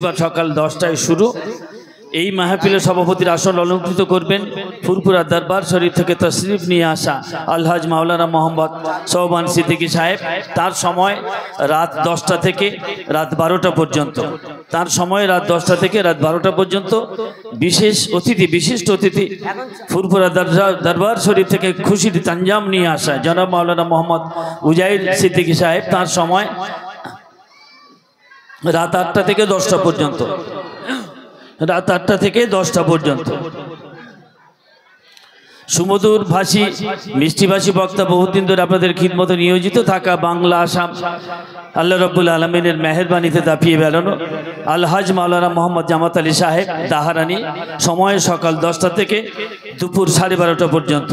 সকাল 10টায় শুরু। এই মাহফিলের সভাপতির আসন অলঙ্কৃত করবেন ফুরফুরা দরবার শরীফ থেকে তশরিফ নিয়ে আসা আলহাজ মাওলানা মোহাম্মদ সোহবান সিদ্দিকী সাহেব। তার সময় রাত 10টা থেকে রাত 12টা পর্যন্ত। তার সময় রাত 10টা থেকে রাত 12টা পর্যন্ত। বিশিষ্ট অতিথি ফুরফুরা দরবার শরীফ থেকে খুশির তাঞ্জাম নিয়ে আসা জনাব মাওলানা মোহাম্মদ উজাইর সিদ্দিকী সাহেব। তার সময় রাত 8টা থেকে 10টা পর্যন্ত। রাত 8টা থেকে 10টা পর্যন্ত। সুমধুর ভাষী মিষ্টিভাষী বক্তা বহুদিন ধরে আপনাদের খিদমতে নিয়োজিত থাকা বাংলা আসাম আল্লাহ রাব্বুল আলামিনের মেহেরবানিতে দাপিয়ে বেড়ানো আলহাজ মাওলানা মোহাম্মদ জামাত আলী সাহেব দাহারানি। সময় সকাল 10টা থেকে দুপুর 12:30টা পর্যন্ত।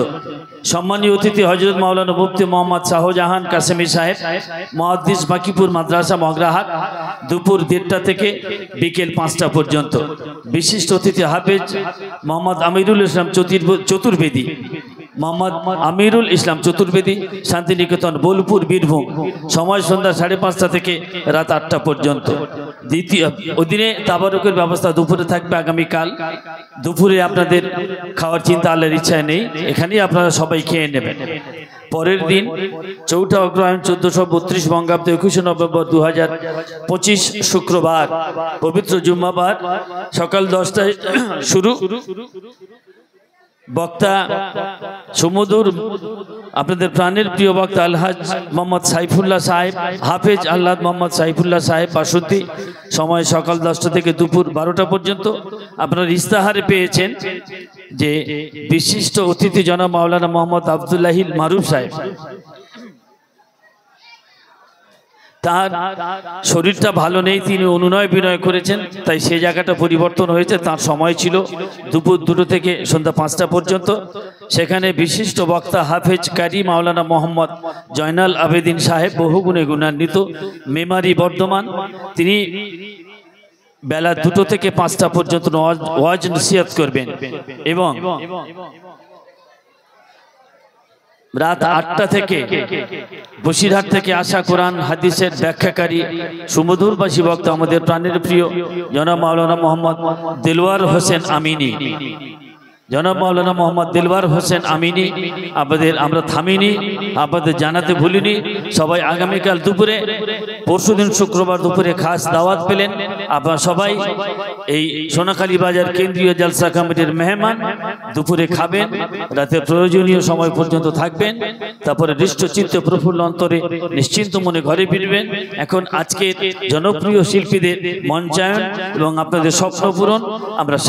সম্মানীয় অতিথি হজরত মাওলানা মুফতি মোহাম্মদ শাহজাহান কাসেমি সাহেব মুহাদ্দিস বাকিপুর মাদ্রাসা মগরাহাট, দুপুর 1:30টা থেকে বিকেল 5টা পর্যন্ত। বিশিষ্ট অতিথি হাফেজ মোহাম্মদ আমিরুল ইসলাম চতুর্বেদী শান্তিনিকেতন বোলপুর বীরভূম। সময় সন্ধ্যা 5:30টা থেকে রাত 8টা পর্যন্ত। দ্বিতীয় ওদিনে তাবারুকের ব্যবস্থা দুপুরে থাকবে। আগামীকাল দুপুরে আপনাদের খাওয়ার চিন্তা আল্লাহর ইচ্ছায় নেই, এখানেই আপনারা সবাই খেয়ে নেবেন। পরের দিন 4 অগ্রহায়ণ 1432 বঙ্গাব্দ 21 নভেম্বর 2025 শুক্রবার পবিত্র জুম্মাবার সকাল 10টায় শুরু। বক্তা সুমধুর আপনাদের প্রাণের প্রিয় বক্তা আলহাজ মোহাম্মদ সাইফুল্লাহ সাহেব, হাফেজ আল্লাহ মোহাম্মদ সাইফুল্লাহ সাহেব বাসুদ্দি। সময় সকাল 10টা থেকে দুপুর 12টা পর্যন্ত। আপনারা ইস্তাহারে পেয়েছেন যে বিশিষ্ট অতিথি জনাব মাওলানা মোহাম্মদ আব্দুল্লাহিল মারুফ সাহেব, তার শরীরটা ভালো নেই, তিনি অনুনয় বিনয় করেছেন, তাই সেই জায়গাটা পরিবর্তন হয়েছে। তার সময় ছিল দুপুর 2টা থেকে সন্ধ্যা 5টা পর্যন্ত। সেখানে বিশিষ্ট বক্তা হাফেজ কারি মাওলানা মোহাম্মদ জয়নাল আবেদিন সাহেব, বহুগুণে গুণান্বিত, মেমারি বর্ধমান। তিনি বেলা 2টো থেকে 5টা পর্যন্ত ওয়াজ নসিহত করবেন এবং রাত 8টা থেকে বসিরহাট থেকে আসা কোরআন হাদিসের ব্যাখ্যাকারী সুমধুরভাষী বক্তা আমাদের প্রাণের প্রিয় জনাব মাওলানা মোহাম্মদ দিলওয়ার হোসেন আমিনী। জনাব মাওলানা মোহাম্মদ দিলওয়ার হোসেন আমিনী আমরা থামিনি, আপনাদের জানাতে ভুলিনি। সবাই আগামীকাল দুপুরে, পরশুদিন শুক্রবার দুপুরে খাস দাওয়াত পেলেন। আপনারা সবাই এই সোনাখালী বাজার কেন্দ্রীয় জলসা কমিটির মেহমান। দুপুরে খাবেন, রাতে প্রয়োজনীয় সময় পর্যন্ত থাকবেন, তারপরে হৃষ্টচিত্তে প্রফুল্ল অন্তরে নিশ্চিন্ত মনে ঘরে ফিরবেন। এখন আজকে জনপ্রিয় শিল্পীদের মঞ্চায়ন এবং আপনাদের স্বপ্ন পূরণ আমরা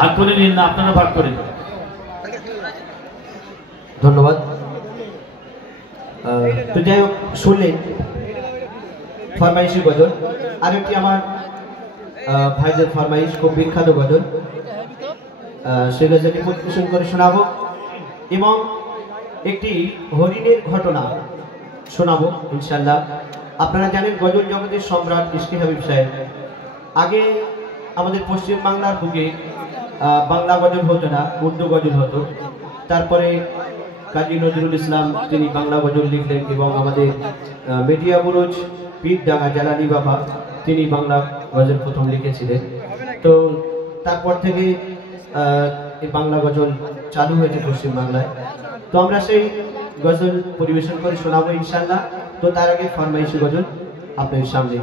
ভাগ করে নিন না, আপনারা ভাগ করে নিন। ধন্যবাদ। তো যাই হোক, শুনলেন ফরমাইশি গজল। আরেকটি আমার ভাইদের ফরমাইশ, খুব বিখ্যাত গজল, সেই গজলটি পরিবেশন করে শোনাবো এবং একটি হরিণের ঘটনা শোনাবো ইনশাল্লাহ। আপনারা জানেন গজল জগতের সম্রাট ইশকে হাবিব সাহেব। আগে আমাদের পশ্চিম বাংলার বুকে বাংলা গজল হতো না, উর্দু গজল হতো। তারপরে কাজী নজরুল ইসলাম তিনি বাংলা গজল লিখলেন এবং আমাদের মেটিয়া বুরুজ পীরডাঙ্গা জালালি বাবা তিনি বাংলা গজল প্রথম লিখেছিলেন। তো তারপর থেকে এই বাংলা গজল চালু হয়েছে পশ্চিম বাংলায়। তো আমরা সেই গজল পরিবেশন করে শোনাবো ইনশাল্লাহ। তো তার আগে ফরমাইশি গজল আপনাদের সামনে।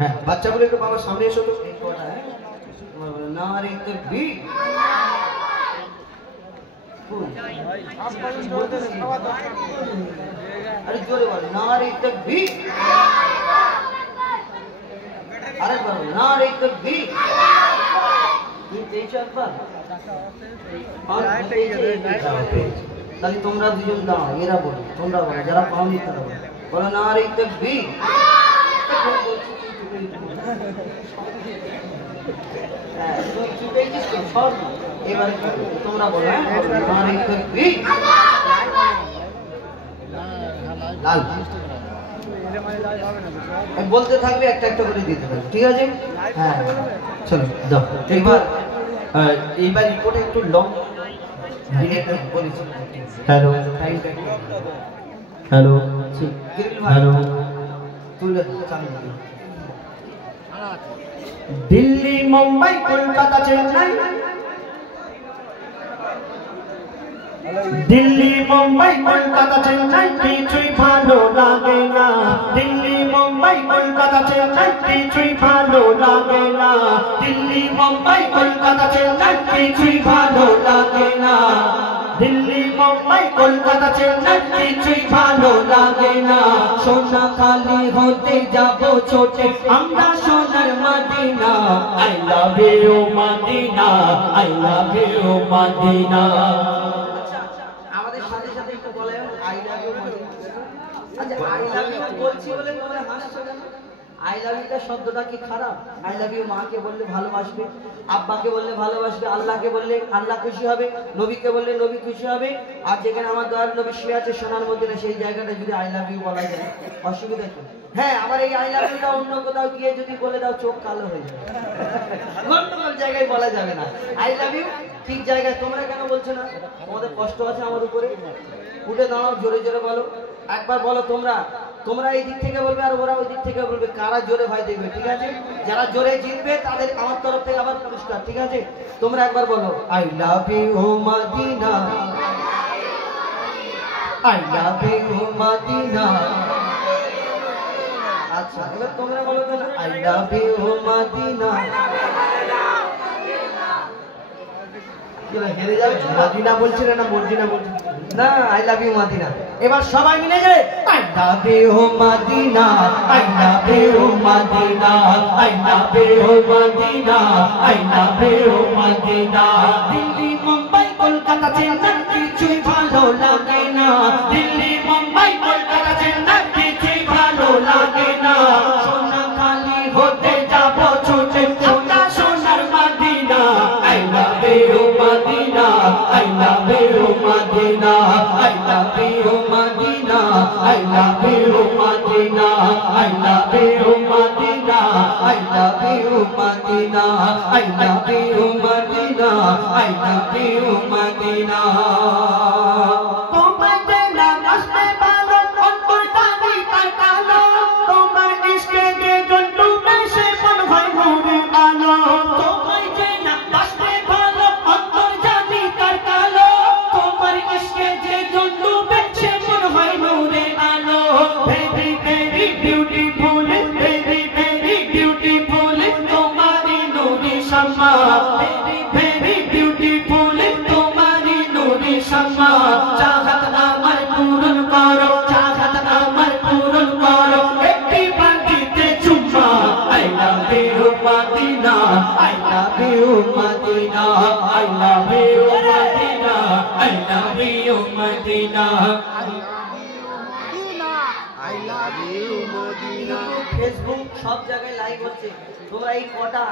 হ্যাঁ, বাচ্চাগুলো একটু বাবার সামনে এসো তো। নারে তাকবীর, আরে জোরে বল, নারে তাকবীর। আরেকবার বল, নারে তাকবীর। তুই পেয়েছো একবার? তাহলে তোমরা দুজন দাও, এরা বলো, তোমরা বলো, যারা পাওনি তারা বলো। বলো নারে তাকবীর। এবার তোমরা বলো, নারে তাকবীর। লাল বলতে থাকবে, একটা একটা করে দিতে থাকবে, ঠিক আছে? হ্যাঁ চলো যাও। এইবার রিপোর্টে একটু লং। হ্যালো হ্যালো হ্যালো তুলে চালু দিল্লি মুম্বাই কলকাতা চেন্নাই দিল্লি মুম্বাই কলকাতা চেন্নাই কিছুই ভালো লাগে না দিল্লি মুম্বাই কলকাতা চেন্নাই কিছুই ভালো লাগে না দিল্লি মুম্বাই কলকাতা চেন্নাই কিছুই ভালো লাগে না দিল্লি মুম্বাই কলকাতা চেন্নাই কিছুই ভালো লাগে না সোনাখালি হতে যাব ছোটে আমরা সোনার Madina I love you Medina I love you Madina সাথে সাথে একটু বলে আই লাভ ইউ আচ্ছা আই লাভ ইউ বলছি বলে তোমরা হাসছো কেন আই লাভ ইউ শব্দটা কি খারাপ আই লাভ ইউ মাকে বললে ভালোবাসবে আব্বাকে বললে ভালোবাসবে আল্লাহকে বললে আল্লাহ খুশি হবে নবীকে বললে নবী খুশি হবে আর যেখানে আমার দয়াল নবী শুয়ে আছে সোনার মধ্যে সেই জায়গাটা যদি আই লাভ ইউ বলা যায় অসুবিধা কি হ্যাঁ আবার এই আই লাভ ইউটা অন্য কোথাও গিয়ে যদি বলে দাও চোখ কালো হয়ে যাবে অন্য জায়গায় বলা যাবে না আই লাভ ইউ ঠিক জায়গায় তোমরা কেন বলছো না তোমাদের কষ্ট আছে আমার উপরে উঠে দাঁড়াও জোরে জোরে বলো একবার বলো তোমরা এই দিক থেকে বলবে আর ওরা ওই দিক থেকে বলবে কারা জোরে ভয় দেখবে ঠিক আছে যারা জোরে জিতবে তাদের আমার তরফ থেকে আবার পুরস্কার ঠিক আছে তোমরা একবার বলো I love you Medina I love you Madina আচ্ছা এবার তোমরা বলো তো আই লাভ ইউ মদিনা হেরে যাবে মদিনা বলছিল না মদিনা বলছিল না আই লাভ ইউ মদিনা এবার সবাই মিলে যে I love you Medina I love you Medina I love you Medina I love you Madina Delhi Mumbai Kolkata Chennai কিছুই ভালো লাগে না দিল্লি মুম্বাই কলকাতা চেন্নাই কিছুই ভালো লাগে না সোনাখালি হতে যাব ছুটে আমরা সোনার Madina I love you Medina I love you Medina I love you Medina I love you Medina I love you Medina I love you Medina I love you Medina I love you Madina তোমার দেনা আসবে ভালো অন্তরটা দিতাই কালো তোমার ইশকে যে জন্টু বেশে মন হয় ঘুরে আলো তোমার দেনা আসবে ভালো অন্তর জানি তার কালো তোমার ইশকে যে জন্টু বেশে মন হয় ঘুরে আলো baby baby beautiful baby baby beautiful তোমারি নুরি শামা বেবি বেবি বিউটিফুল তোমারি নুরি শামা চাহত আমার পূরণ করো চাহত আমার পূরণ করো একটি বাঁধিতে চুম্মা I love you Medina I love you Medina I love you Medina I love you Medina Facebook সব জায়গায় লাইভ হচ্ছে তোমরা এই কটা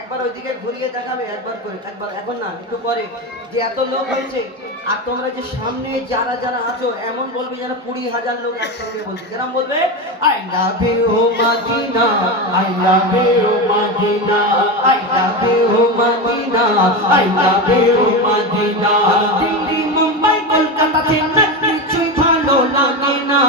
একবার ওইদিকে ঘুরিয়ে দেখাবে একবার করে একবার এখন না একটু পরে যে এত লোক হচ্ছে আর তোমরা যে সামনে যারা যারা আছো এমন বলবে যেন 20,000 লোক একসঙ্গে বলছে যেরকম বলবে I love you Medina I love you Medina I love you Medina I love you Madina Delhi Mumbai Kolkata Chennai কিছুই ভালো লাগে না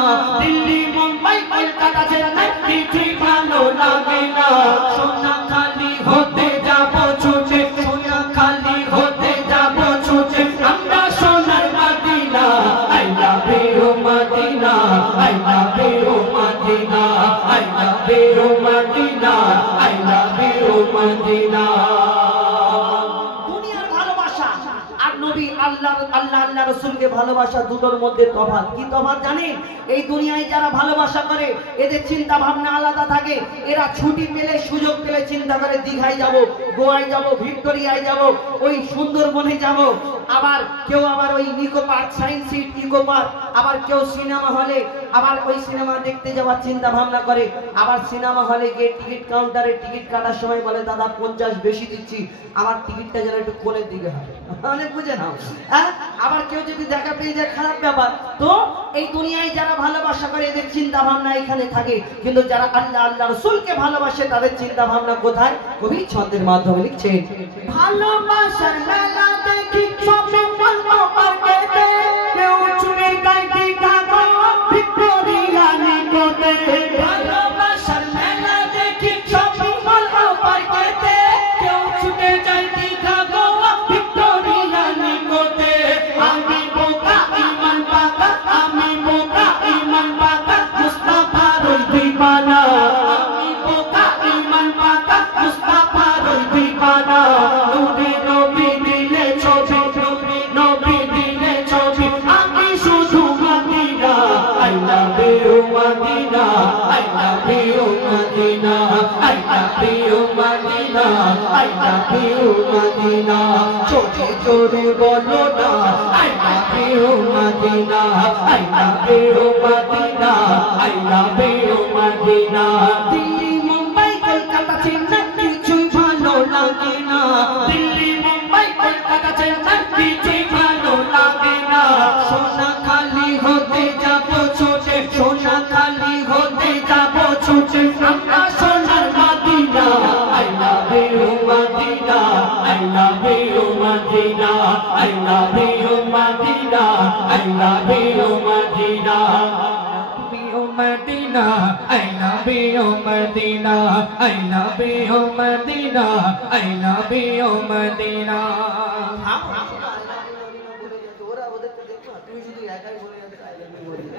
দিল্লি মুম্বাই কলকাতা চেন্নাই কিছুই ভালো লাগে না সোনাখালি হতে যাব ছুটে সোনাখালি হতে যাব ছুটে আমরা সোনার Madina I love you Medina I love you Medina I love you Medina I love you Madina দুনিয়ার ভালোবাসা আর নবী আল্লাহ রাসূলকে ভালোবাসা দুটোর মধ্যে তফাৎ কি তফাৎ জানেন এই দুনিয়ায় যারা ভালোবাসা করে এদের চিন্তা ভাবনা আলাদা থাকে এরা ছুটি পেলে সুযোগ পেলে চিন্তা করে দীঘায় যাব গোয়ায় যাব ভিক্টোরিয়ায় যাব ওই সুন্দরবনে যাব আবার কেউ আবার ওই Nicco park science city eco park আবার কেউ সিনেমা হলে আবার ওই সিনেমা দেখতে যাওয়ার চিন্তা ভাবনা করে আবার সিনেমা হলে গিয়ে টিকিট কাউন্টারে টিকিট কাটার সময় বলে দাদা 50 বেশি দিচ্ছি আমার টিকিটটা যেন একটু কোণের দিকে হয় মানে বুঝে নাও হ্যাঁ আবার কেউ যদি দেখা পেয়ে যায় খারাপ ব্যাপার তো এই দুনিয়ায় যারা ভালোবাসা করে এদের চিন্তা ভাবনা এখানে থাকে কিন্তু যারা আল্লাহ রাসূলকে ভালোবাসে তাদের চিন্তা ভাবনা কোথায় কবি ছন্দের মাধ্যমে লিখছেন ভালোবাসার মেলা দেখি শপিং মল পার্কেতে কেউ চুরি গাইতে Gago Victoria Madina, I love you Madina, I love you Madina, I love you Madina. Chore chore bolo na, I love you Madina, I love you Madina, I love you Madina. Delhi, Mumbai, Kolkata, Chennai, কিছুই ভালো লাগে না। দিল্লি, মুম্বাই, কলকাতা, চেন্নাই, কিছুই ভালো লাগে না। সোনাখালি হতে যাবো ছুটে, সোনাখালি হতে যাবো ছুটে, আমরা সোনার Medina. I love you Madina, I love you Madina, I love you Madina, I love you Madina. Medina, I love you Medina, I love you Medina, I love you Medina. ওরা ওদেরকে দেখো না, তুমি শুধু একাই বলে যাবে I love you Medina।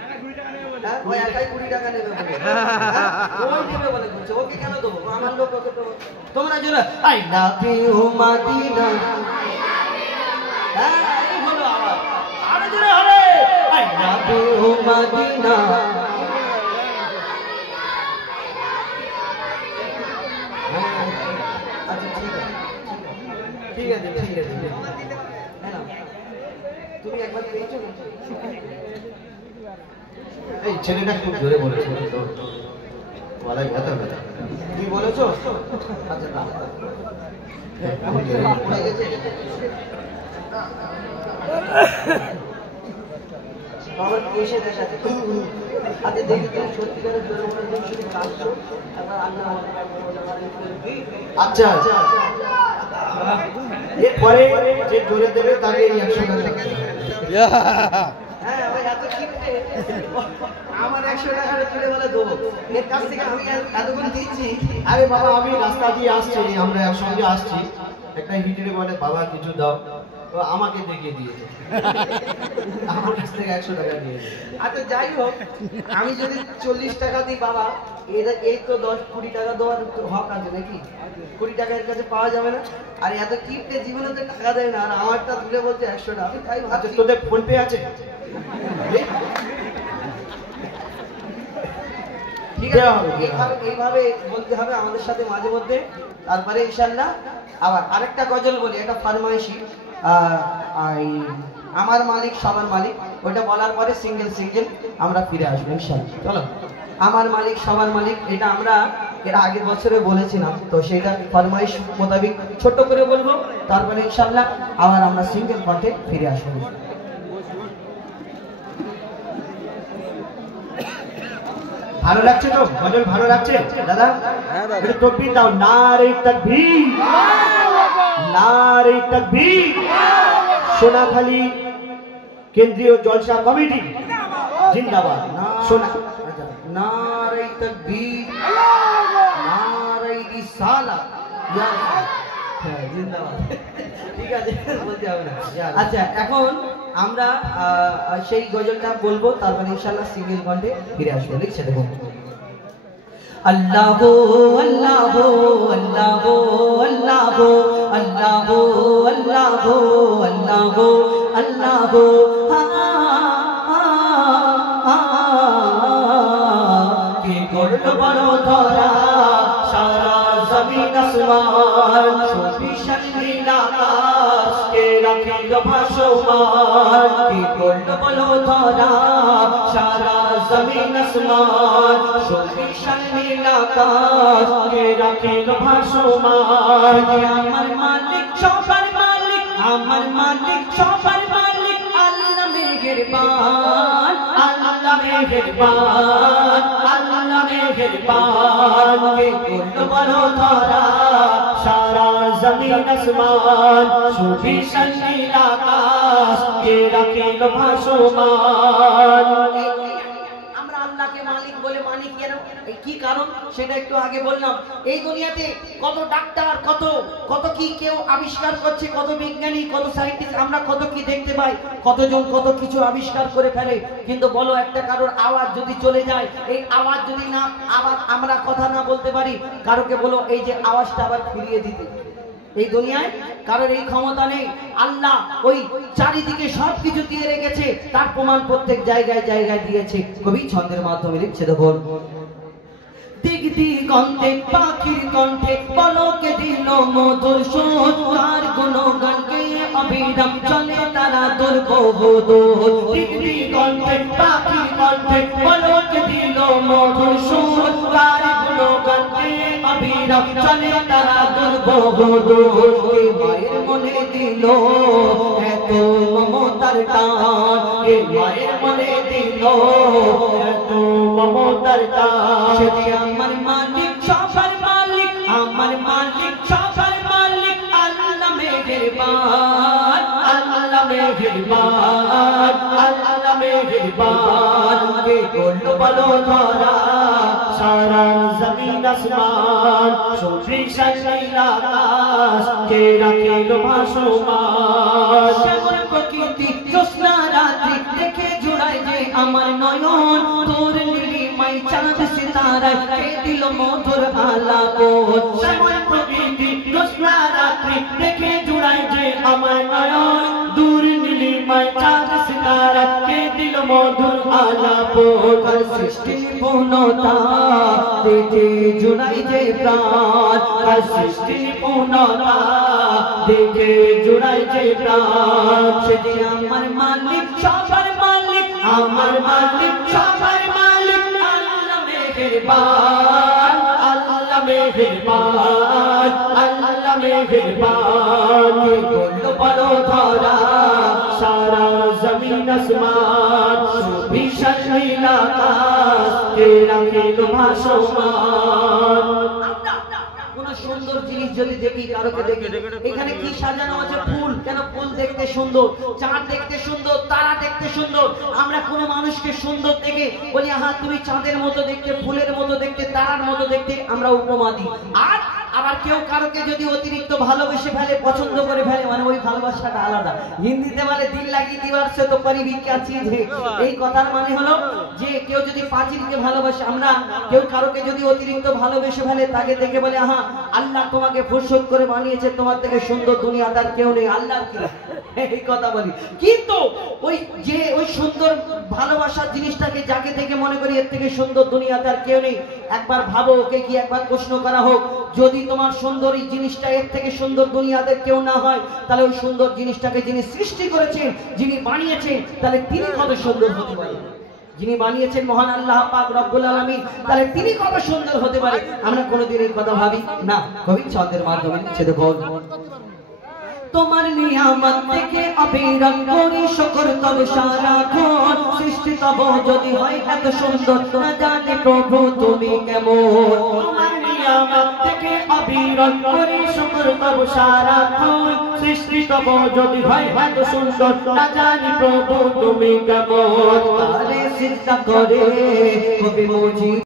হ্যাঁ, ওই একাই 20 টাকা নেবে বলে। ওই নেবে বলে বলছে, ওকে কেন দেবো? আমার লোক ওকে দেবো। তোমরা জোরে I love you Medina। হ্যাঁ, এই হলো আবার। আরো জোরে হবে I love you Medina। আচ্ছা ঠিক আছে ঠিক আছে ঠিক আছে। হ্যাঁ, তুমি একবার পেয়েছো? এই ছেলেটা খুব জোরে বলেছে তো গলায় ব্যথা ব্যথা। তুমি বলেছো? আচ্ছা না, হয়ে গেছে। আমার এসে দেশ আছে। আচ্ছা দেখি তুমি সত্যিকারের জোরে বলে তুমি শুধু কাঁদছো, আবার আল্লাহ আচ্ছা এরপরে যে জোরে দেবে তাকে 100 টাকা। হ্যাঁ, ওই এত কিপটে আমার 100 টাকার জোরে বলে দেবো। এর কাছ থেকে আমি এতক্ষণ দিচ্ছি। আরে বাবা আমি রাস্তা দিয়ে আসছি, আমরা একসঙ্গে আসছি, একটা হিটিরে বলে বাবা কিছু দাও, তো আমাকে দেখিয়ে দিয়েছে, আমার কাছ থেকে 100 টাকা নিয়েছে। আচ্ছা যাই হোক, আমি যদি 40 টাকা দিই বাবা, এই তো 10-20 টাকা দেওয়ার হক আছে নাকি? 20 টাকা এর কাছে পাওয়া যাবে না? আর এত কিপটে জীবনে তো টাকা দেয় না, আর আমারটা তুলে বলছে 100 টাকা। আমি তাই আচ্ছা ভাবছি তোদের ফোন পে আছে? ঠিক আছে, এইভাবে বলতে হবে আমাদের সাথে মাঝে মধ্যে। তারপরে ইনশাল্লাহ আবার আরেকটা গজল বলি, এটা ফরমাইশি। আমার মালিক সবার মালিক, ওইটা বলার পরে সিঙ্গেল সিঙ্গেল আমরা ফিরে আসবো ইনশাল্লাহ। চলো, আমার মালিক সবার মালিক, এটা আমরা এর আগের বছরে বলেছিলাম, তো সেটা ফরমাইশ মোতাবেক ছোট করে বলবো, তারপরে ইনশাল্লাহ আবার আমরা সিঙ্গেল পার্টে ফিরে আসবো। ভালো লাগছে তো? গজল ভালো লাগছে দাদা? একটু তকবীর দাও, নারে তাকবীর, নারে তাকবীর। সোনাখালী কেন্দ্রীয় জলসা কমিটি জিন্দাবাদ। সোনা নারে তাকবীর, নারে রিসালাত, জিন্দাবাদ। ঠিক আছে, বলতে হবে না। আচ্ছা, এখন আমরা সেই গজলটা বলবো, তারপরে ইনশাআল্লাহ সিঙ্গেল কণ্ঠে ফিরে আসবো। লিখছে দেখুন, আল্লাহু আল্লাহু আল্লাহু আল্লাহু আল্লাহু আল্লাহু আল্লাহু আল্লাহু কে করলো বড় ধরা সারা জমিন আসমান, সুবিশাল নীল আকাশ কে রাখিল ভাসমান। কে করলো বড় ধরা সারা জমিন আসমান, সুবিশাল নীল আকাশ কে রাখিল ভাসমান। আমার মালিক সবার মালিক, আমার মালিক সবার মালিক, আল্লাহ মেহেরবান, আল্লাহ মেহেরবান, আল্লাহ মেহেরবান। কে করলো বড় ধরা সারা জমিন আসমান, সুবিশাল নীল আকাশ কে রাখিল ভাসমান। আমরা আল্লাহকে মালিক বলে মানি কেন? এই কি কারণ সেটা একটু আগে বললাম। এই দুনিয়াতে কত ডাক্তার, কত কত কি কেউ আবিষ্কার করছে, কত বিজ্ঞানী, কত সায়েন্টিস্ট, আমরা কত কি দেখতে পাই, কতজন কত কিছু আবিষ্কার করে ফেলে। কিন্তু বলো, একটা কারোর আওয়াজ যদি চলে যায়, এই আওয়াজ যদি না, আবার আমরা কথা না বলতে পারি, কারোকে বলো এই যে আওয়াজটা আবার ফিরিয়ে দিতে, এই দুনিয়ায় কারোর এই ক্ষমতা নেই। আল্লাহ ওই চারিদিকে সবকিছু দিয়ে রেখেছে, তার প্রমাণ প্রত্যেক জায়গায় জায়গায় দিয়েছে। কবি ছন্দের মাধ্যমে লিখছে, দেখুন দিক দিগন্তে পাখির কণ্ঠে পলকে দিল মধুর সুর, তার গুণগানকে অবিরাম চলে তারা তোর বহুদূর। দিক দিগন্তে পাখির কণ্ঠে পলকে দিল মধুর সুর, তার গুণগানকে অবিরাম চলে তারা তোর বহুদূর। কে মায়ের মনে দিল এত মমতার টান, কে মায়ের মনে দিল এত মমতার টান। আমার মালিক সবার মালিক, আমার মালিক সবার মালিক, আল্লাহ মেহেরবান, আল্লাহ মেহেরবান, আল্লাহ মেহেরবান। কে করলো বলো ধরা সারা জমিন আসমান, সুবিশাল আকাশ কে রাখিল ভাসমান। শ্যামল প্রকৃতি জ্যোৎস্না রাত্রি দেখে জুড়ায় যে আমার নয়ন, তোর নীলিমায় চাঁদ সিতারায় কে দিল মধুর আলাপন। শ্যামল প্রকৃতি জ্যোৎস্না রাত্রি দেখে জুড়ায় যে আমার নয়ন, দূর নীলিমায় চাঁদ সিতারা কে দিল মধুর আলাপন। আর সৃষ্টির পূর্ণতা দেখে জুড়ায় যে প্রাণ, আর সৃষ্টির পূর্ণতা দেখে জুড়ায় যে প্রাণ। সে যে আমার মালিক সবার মালিক, আমার মালিক সবার মালিক, আল্লাহ মেহেরবান, আল্লাহ মেহেরবান, আল্লাহ মেহেরবান। কে করলো বলো ধরা সারা জমিন আসমান, বিশাল আকাশ কে রাখিল ভাসমান। কোন সুন্দর জিনিস যদি দেখি, কারোকে দেখি, এখানে কি সাজানো আছে? ফুল। কেন? ফুল দেখতে সুন্দর, চাঁদ দেখতে সুন্দর, তারা দেখতে সুন্দর। আমরা কোন মানুষকে সুন্দর দেখে বলি হ্যাঁ তুমি চাঁদের মতো দেখতে, ফুলের মতো দেখতে, তারার মতো দেখতে, আমরা উপমা দিই। আর আবার কেউ কারোকে যদি অতিরিক্ত ভালোবেসে ফেলে, পছন্দ করে ফেলে, মানে ওই ভালোবাসাটা আলাদা। হিন্দিতে বলে দিল লাগি দিবার সে তো পরিবি क्या चीज है। এই কথার মানে হলো যে কেউ যদি পাঁচিলকে ভালোবাসে, আমরা কেউ কারোকে যদি অতিরিক্ত ভালোবেসে ফেলে, তাকে দেখে বলে হ্যাঁ আল্লাহ তোমাকে ফুরসত করে বানিয়েছে, তোমার থেকে সুন্দর দুনিয়াতে আর কেউ নেই, আল্লাহ কি। এই কথা বলি। কিন্তু ওই যে ওই সুন্দর ভালোবাসার জিনিসটাকে যাকে দেখে মনে করি এর থেকে সুন্দর দুনিয়াতে আর কেউ নেই, একবার ভাবো, ওকে কি একবার প্রশ্ন করা হোক, যদি তোমার সুন্দর এই জিনিসটা এর থেকে সুন্দর দুনিয়াতে কেউ না হয়, তাহলে ওই সুন্দর জিনিসটাকে যিনি সৃষ্টি করেছেন, যিনি বানিয়েছেন, তাহলে তিনি কত সুন্দর হতে পারে। যিনি বানিয়েছেন মহান আল্লাহ পাক রব্বুল আলামিন, তাহলে তিনি কত সুন্দর হতে পারে। আমরা কোনোদিন এই কথা ভাবি না। কবি ছন্দের মাধ্যমে লিখছে, দেখো তোমার নিয়ামত থেকে অবিরাম করি শুকর তব সারাক্ষণ, সৃষ্টি তব যদি হয় এত সুন্দর, না জানি প্রভু তুমি কেমন। তোমার নিয়ামত থেকে অবিরাম করি শুকর তব সারাক্ষণ, সৃষ্টি তব যদি হয় এত সুন্দর, না জানি প্রভু তুমি কেমন। তারে সিজদা করে কবি মুজিব